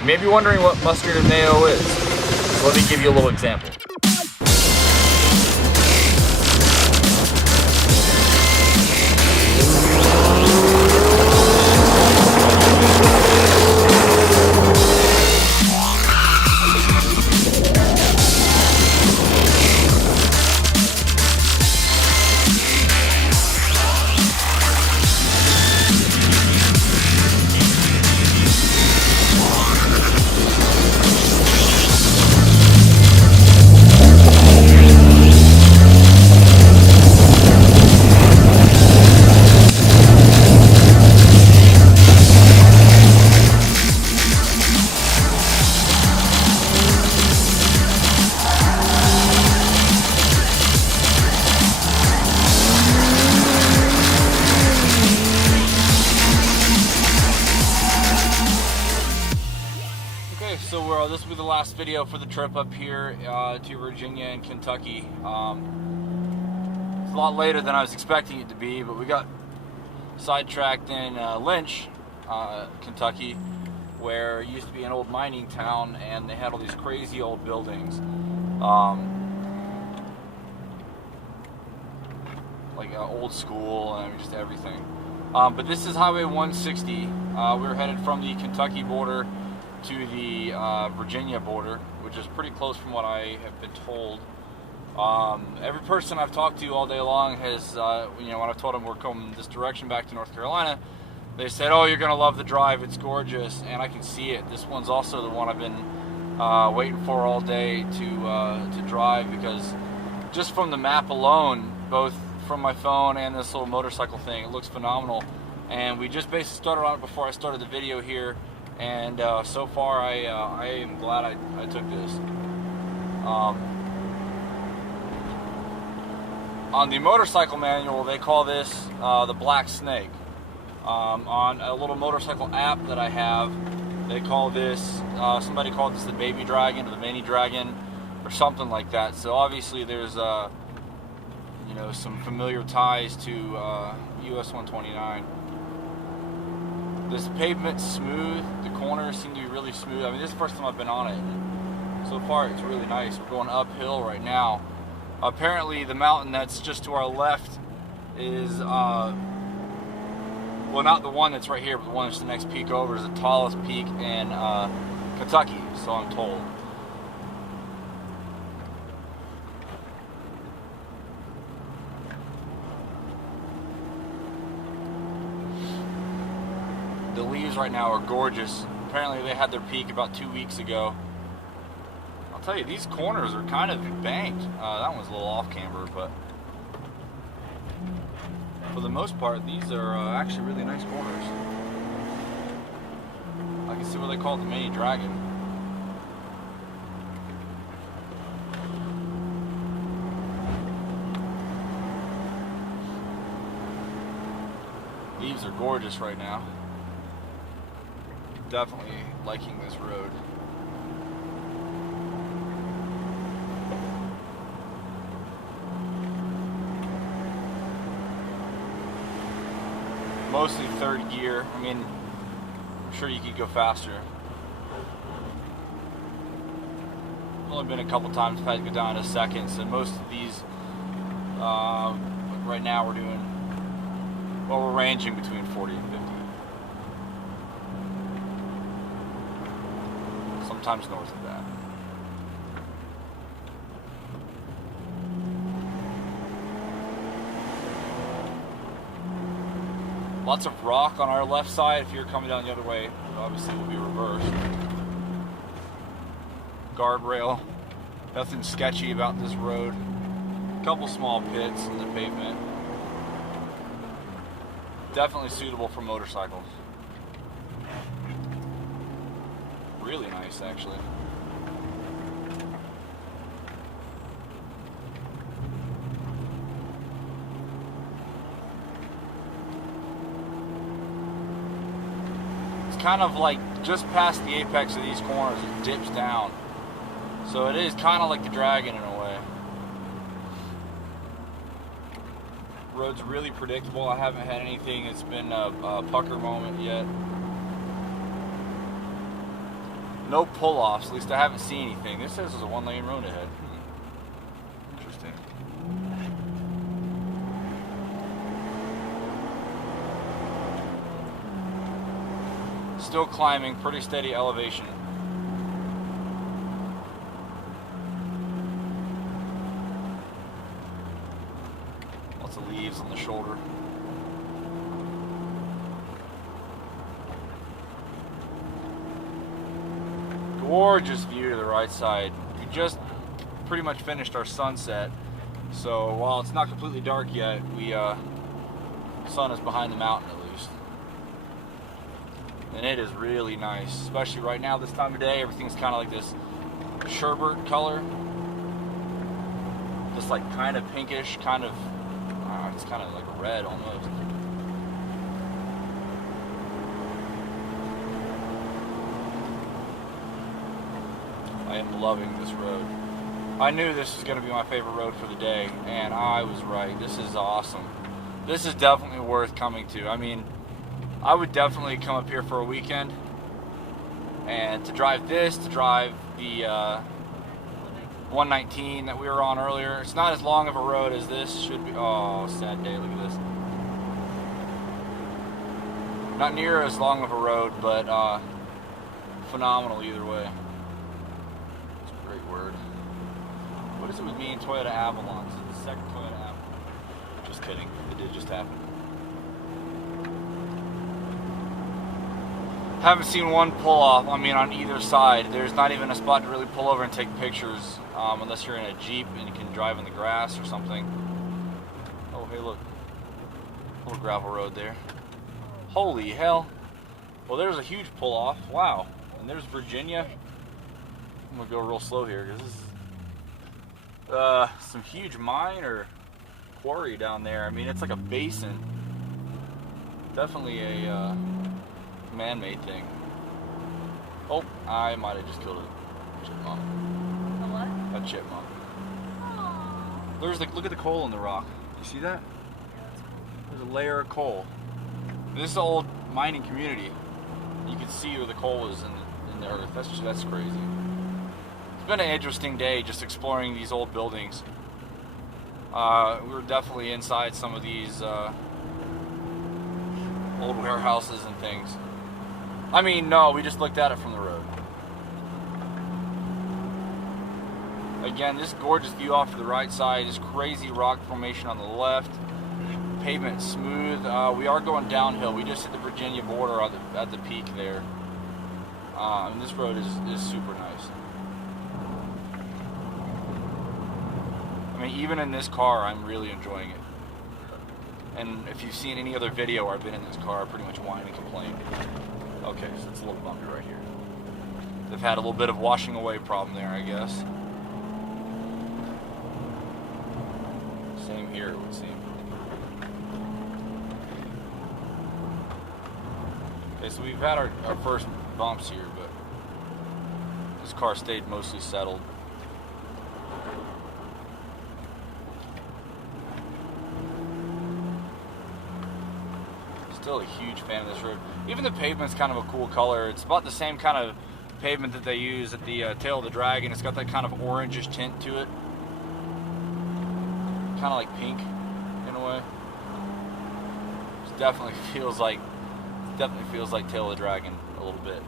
You may be wondering what mustard and mayo is. So let me give you a little example. So this will be the last video for the trip up here to Virginia and Kentucky. It's a lot later than I was expecting it to be, but we got sidetracked in Lynch, Kentucky, where it used to be an old mining town, and they had all these crazy old buildings, like old school and just everything. But this is Highway 160. We're headed from the Kentucky border to the Virginia border, which is pretty close from what I have been told. Every person I've talked to all day long has, when I've told them we're coming this direction back to North Carolina, they said, "Oh, you're gonna love the drive. It's gorgeous," and I can see it. This one's also the one I've been waiting for all day to drive, because just from the map alone, both from my phone and this little motorcycle thing, it looks phenomenal. And we just basically started on it before I started the video here. And so far, I am glad I took this. On the motorcycle manual, they call this the Black Snake. On a little motorcycle app that I have, they call this, somebody called this the Baby Dragon or the Mini Dragon or something like that. So obviously there's some familiar ties to US 129. This pavement's smooth, the corners seem to be really smooth. I mean, this is the first time I've been on it, and so far it's really nice. We're going uphill right now. Apparently the mountain that's just to our left is, well, not the one that's right here, but the one that's the next peak over is the tallest peak in Kentucky, so I'm told. The leaves right now are gorgeous. Apparently they had their peak about 2 weeks ago. I'll tell you, these corners are kind of banked. That one's a little off camber, but for the most part, these are actually really nice corners. I can see what they call it the Mini Dragon. Leaves are gorgeous right now. Definitely liking this road. Mostly third gear. I mean, I'm sure you could go faster. Only been a couple times I've had to go down to seconds, and most of these, right now we're doing, well, we're ranging between 40 and 50. Sometimes north of that. Lots of rock on our left side. If you're coming down the other way, obviously we'll be reversed. Guardrail. Nothing sketchy about this road. A couple small pits in the pavement. Definitely suitable for motorcycles. Really nice, actually. It's kind of like just past the apex of these corners, it dips down. So it is kind of like the Dragon in a way. Road's really predictable. I haven't had anything that's been a pucker moment yet. No pull-offs, at least I haven't seen anything. This says there's a one-lane road ahead. Interesting. Still climbing, pretty steady elevation. Lots of leaves on the shoulder. Gorgeous view to the right side. We just pretty much finished our sunset, so while it's not completely dark yet, the sun is behind the mountain at least. And it is really nice, especially right now this time of day. Everything's kind of like this sherbet color, just like kind of pinkish, kind of it's kind of like a red almost. I am loving this road. I knew this was going to be my favorite road for the day, and I was right. This is awesome. This is definitely worth coming to. I mean, I would definitely come up here for a weekend, and to drive this, to drive the 119 that we were on earlier. It's not as long of a road as this should be. Oh, sad day, look at this. Not near as long of a road, but phenomenal either way. It's a great word. What is it with me and Toyota Avalon? This is the second Toyota Avalon. Just kidding, it did just happen. Haven't seen one pull off, I mean, on either side. There's not even a spot to really pull over and take pictures, unless you're in a Jeep and you can drive in the grass or something. Oh, hey, look. Little gravel road there. Holy hell. Well, there's a huge pull off. Wow. And there's Virginia. I'm going to go real slow here because this is some huge mine or quarry down there. I mean, it's like a basin. Definitely a man-made thing. Oh, I might have just killed a chipmunk. A what? A chipmunk. Aww. There's like, look at the coal in the rock. You see that? Yeah, that's cool. There's a layer of coal. This is an old mining community. You can see where the coal is in the earth. That's crazy. It's been an interesting day just exploring these old buildings. We were definitely inside some of these old warehouses and things. I mean, no, we just looked at it from the road. Again, this gorgeous view off to the right side, this crazy rock formation on the left. Pavement smooth. We are going downhill. We just hit the Virginia border at the peak there. And this road is super nice. I mean, even in this car, I'm really enjoying it. And if you've seen any other video where I've been in this car, I pretty much whine and complain. Okay, so it's a little bumpy right here. They've had a little bit of washing away problem there, I guess. Same here, it would seem. Okay, so we've had our first bumps here, but this car stayed mostly settled. Still a huge fan of this road. Even the pavement's kind of a cool color. It's about the same kind of pavement that they use at the tail of the Dragon. It's got that kind of orangish tint to it. Kind of like pink in a way. It definitely feels like tail of the Dragon a little bit.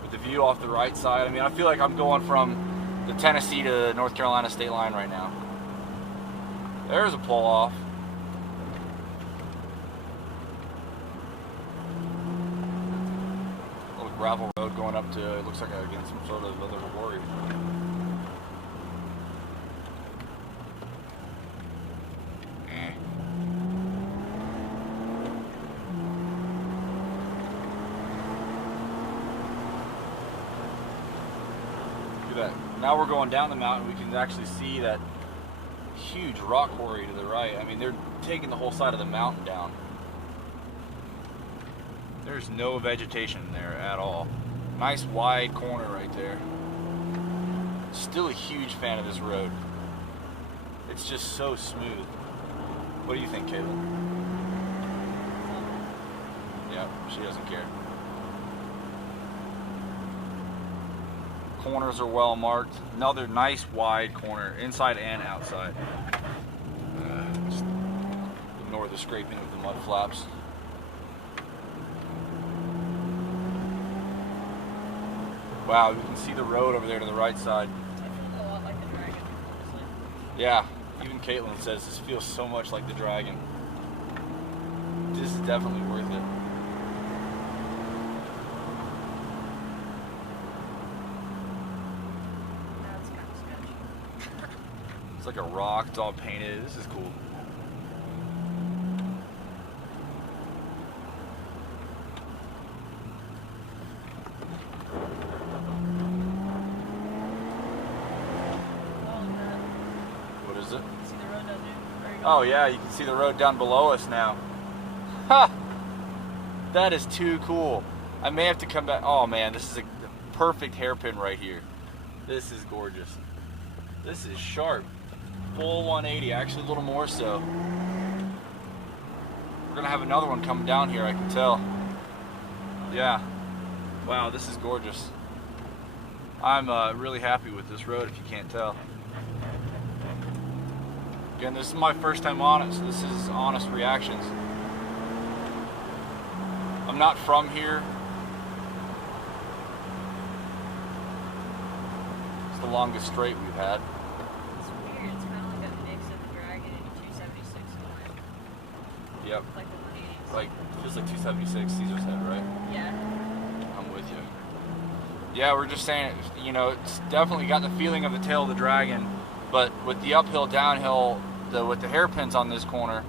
With the view off the right side, I mean, I feel like I'm going from the Tennessee to the North Carolina state line right now. There's a pull off. Gravel road going up to, it looks like again some sort of other quarry. Look at that. Now we're going down the mountain. We can actually see that huge rock quarry to the right. I mean, they're taking the whole side of the mountain down. There's no vegetation there at all. Nice wide corner right there. Still a huge fan of this road. It's just so smooth. What do you think, Caitlin? Yeah, she doesn't care. Corners are well marked. Another nice wide corner, inside and outside. Just ignore the scraping of the mud flaps. Wow, you can see the road over there to the right side. I feel a lot like the Dragon, honestly. Yeah, even Caitlin says this feels so much like the Dragon. This is definitely worth it. That's kind of sketchy. It's like a rock, it's all painted. This is cool. What is it? See the road down there? There you go. Oh yeah, you can see the road down below us now. Ha! That is too cool. I may have to come back. Oh man, this is a perfect hairpin right here. This is gorgeous. This is sharp. Full 180, actually a little more so. We're gonna have another one coming down here, I can tell. Yeah. Wow, this is gorgeous. I'm really happy with this road, if you can't tell. Again, this is my first time on it, so this is honest reactions. I'm not from here. It's the longest straight we've had. It's weird. It's kind of like a mix of the Dragon and 276 line. Yep. Like the 180s. Like, feels like 276 Caesar's Head, right? Yeah. I'm with you. Yeah, we're just saying, you know, it's definitely got the feeling of the tail of the Dragon, but with the uphill, downhill, with the hairpins on this corner,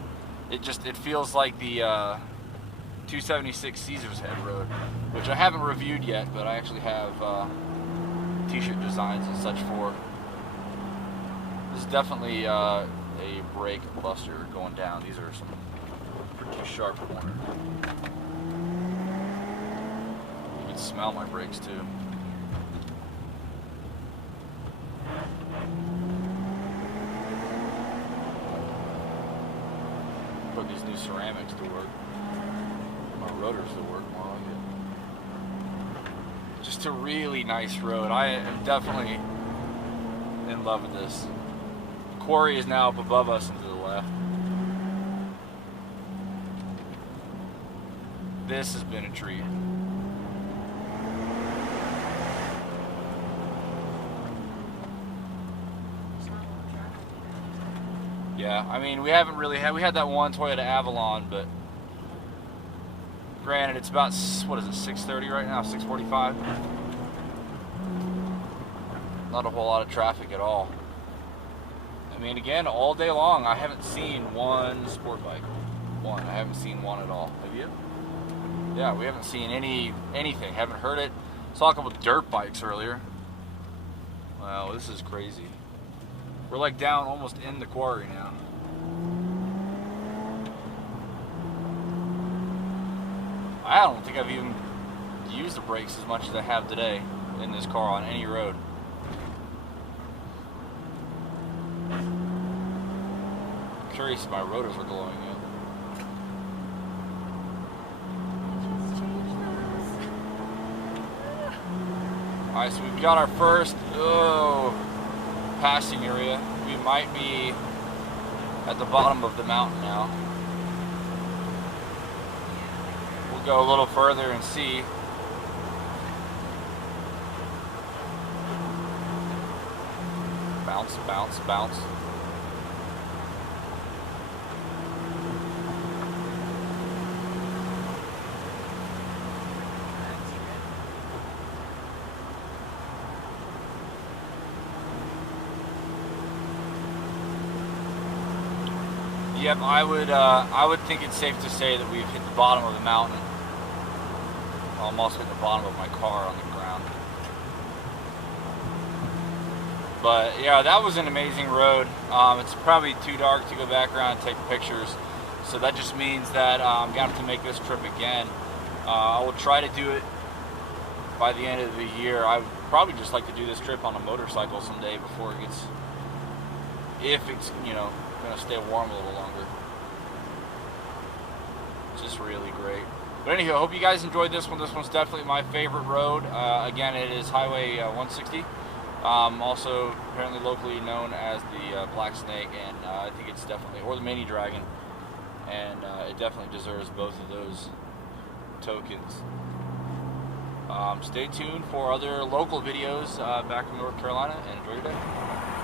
it feels like the 276 Caesar's Head road, which I haven't reviewed yet, but I actually have t-shirt designs and such for. This is definitely a brake buster going down. These are some pretty sharp corners. You can smell my brakes too. Put these new ceramics to work. My rotors to work more like it. Just a really nice road. I am definitely in love with this. The quarry is now up above us and to the left. This has been a treat. Yeah, I mean, we haven't really had, we had that one Toyota Avalon, but granted, it's about, what is it, 6:30 right now, 6:45? Not a whole lot of traffic at all. I mean, again, all day long, I haven't seen one sport bike. One, I haven't seen one at all. Have you? Yeah, we haven't seen anything, haven't heard it. Saw a couple of dirt bikes earlier. Wow, this is crazy. We're like down almost in the quarry now. I don't think I've even used the brakes as much as I have today in this car on any road. I'm curious if my rotors are glowing yet. Alright, so we've got our first passing area. We might be at the bottom of the mountain now. We'll go a little further and see. Bounce, bounce, bounce. Yep, I would think it's safe to say that we've hit the bottom of the mountain. Almost hit the bottom of my car on the ground. But yeah, that was an amazing road. It's probably too dark to go back around and take pictures, so that just means that I'm gonna have to make this trip again. I will try to do it by the end of the year. I would probably just like to do this trip on a motorcycle someday before it gets, if it's, you know, gonna stay warm a little longer. It's just really great. But anywho, I hope you guys enjoyed this one. This one's definitely my favorite road. Again, it is Highway 160. Also apparently locally known as the Black Snake, and I think it's definitely, or the Mini Dragon, and it definitely deserves both of those tokens. Stay tuned for other local videos back in North Carolina, and enjoy your day.